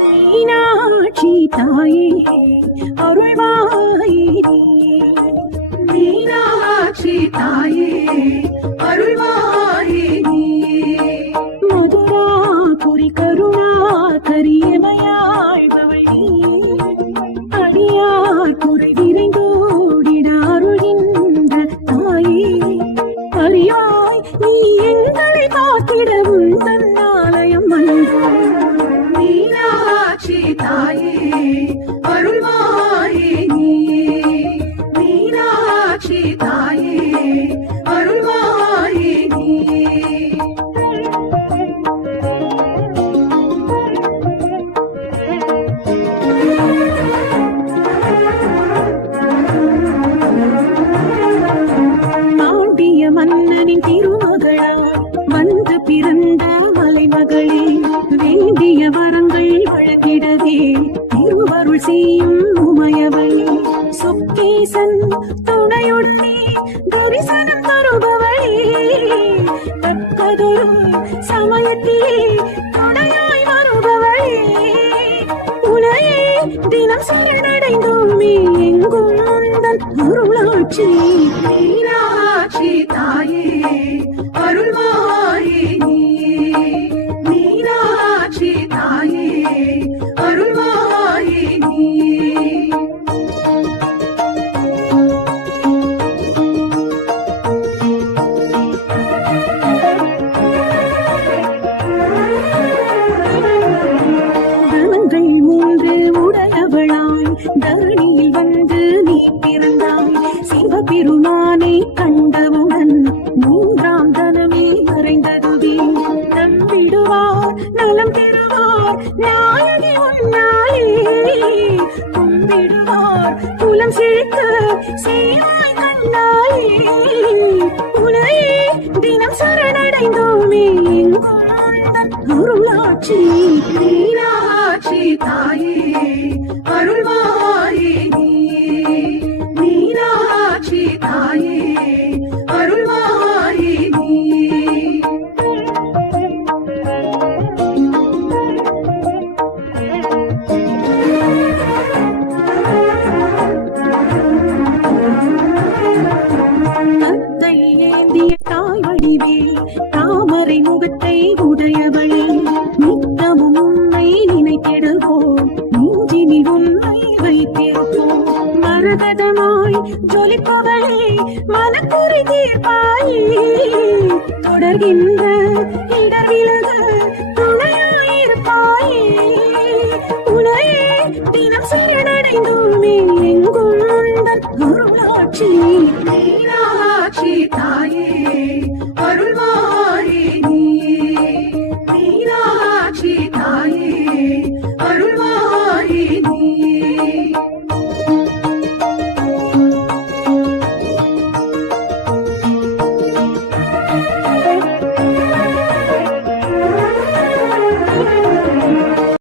மீனாட்சி தாயே அருள்வாயே மீனாட்சி கருணா கரியமையாழ்பவள் அடியார் குறை விரைந்தோடிட வந்து பிறந்த மலைமகளே வேண்டிய வரங்கள் வழங்கிடவே. திருவருள் செய்யும் உமையவளே சொக்கேசன் துணையுடனே தரிசனம் தருபவளே தக்கதொரு சமயத்திலே துணையாய் வருபவளே உனையே தினம் சரணடைந்தோமே எங்கும் உந்தன் அருளாட்சி. நீரா தரணியில் வந்து நீ பிறந்தாய். சிவபெருமானை கண்டவுடன் மூன்றாம் தனமே மறைந்ததுவே. நம்பிடுவார் நலம் பெறுவார் நாயகி உன்னாலே. கும்பிடுவார் குலம் செழிக்க செய்வாய் கண்ணாலே. உனையே தினம் சரணடைந்தோமே. எங்கும் அருளாட்சி மீனாட்சி தாயே. தாயே அருள்வாயே நீ. ஏந்திய தாய் வடிவே தாமரை முகத்தை உடையவளே நித்தமும் உன்னை நினைத்திடுவோம் உன்னை வைத்திருப்போம். மரகதமாய் ஜொலிப்பவளே மனக்குறி தீர்ப்பாயி. தொடர்கின்ற இடர் விலக துணையாயிருப்பாயே. உனையே தினம் சரணடைந்தோமே எங்கும் உந்தன் குருளாட்சி மீனாட்சி தாயே.